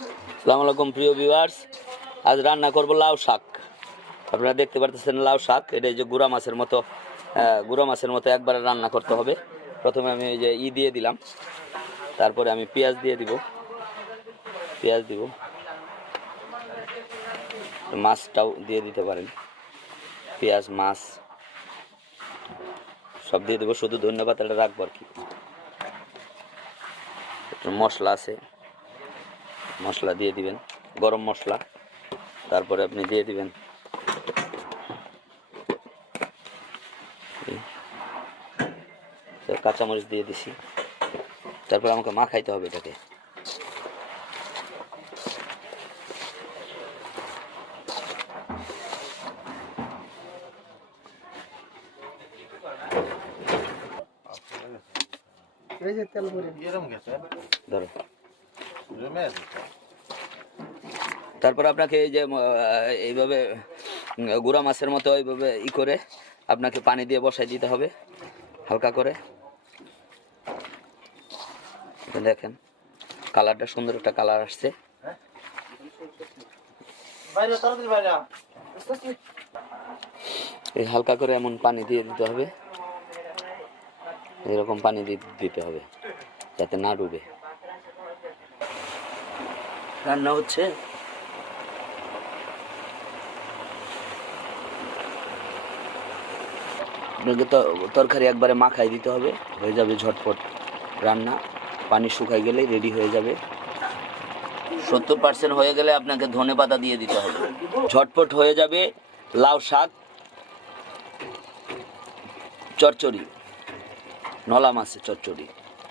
আসসালামু আলাইকুম প্রিয় ভিউয়ার্স, আজ রান্না করব লাউ শাক। আপনারা দেখতে পাচ্ছেন লাউ শাক, এটা এই যে গুঁড়া মাছের মতো একবারে রান্না করতে হবে। প্রথমে আমি এই যে দিয়ে দিলাম, তারপরে আমি পেঁয়াজ দিব, মাছটাও দিয়ে দিতে পারেন। পেঁয়াজ মাছ সব দিয়ে দেবো, শুধু ধনিয়া পাতাটা রাখবো আর কি। মশলা আছে, মশলা দিয়ে দিবেন, গরম মশলা। তারপরে আপনি দিয়ে দিবেন কাঁচামরিচ দিয়ে দিছি। তারপর আমাকে মাখাইতে হবে এটাকে। তারপর আপনাকে এই যে এইভাবে গুঁড়া মাছের মতো এইভাবে করে আপনাকে পানি দিয়ে বসাই দিতে হবে হালকা করে। দেখেন কালারটা, সুন্দর একটা কালার আসছে। এই হালকা করে এমন পানি দিয়ে দিতে হবে, এরকম পানি দিতে হবে যাতে না ডুবে। রান্না হচ্ছে। আপনাকে তো তরকারি একবারে মাখাই দিতে হবে, হয়ে যাবে ঝটপট রান্না। পানি শুকাই গেলে রেডি হয়ে যাবে। 70% হয়ে গেলে আপনাকে ধনেপাতা দিয়ে দিতে হবে। ঝটপট হয়ে যাবে লাউ শাক চচ্চড়ি, নলা মাছের চচ্চড়ি।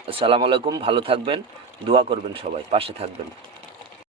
আসসালামু আলাইকুম, ভালো থাকবেন, দোয়া করবেন, সবাই পাশে থাকবেন।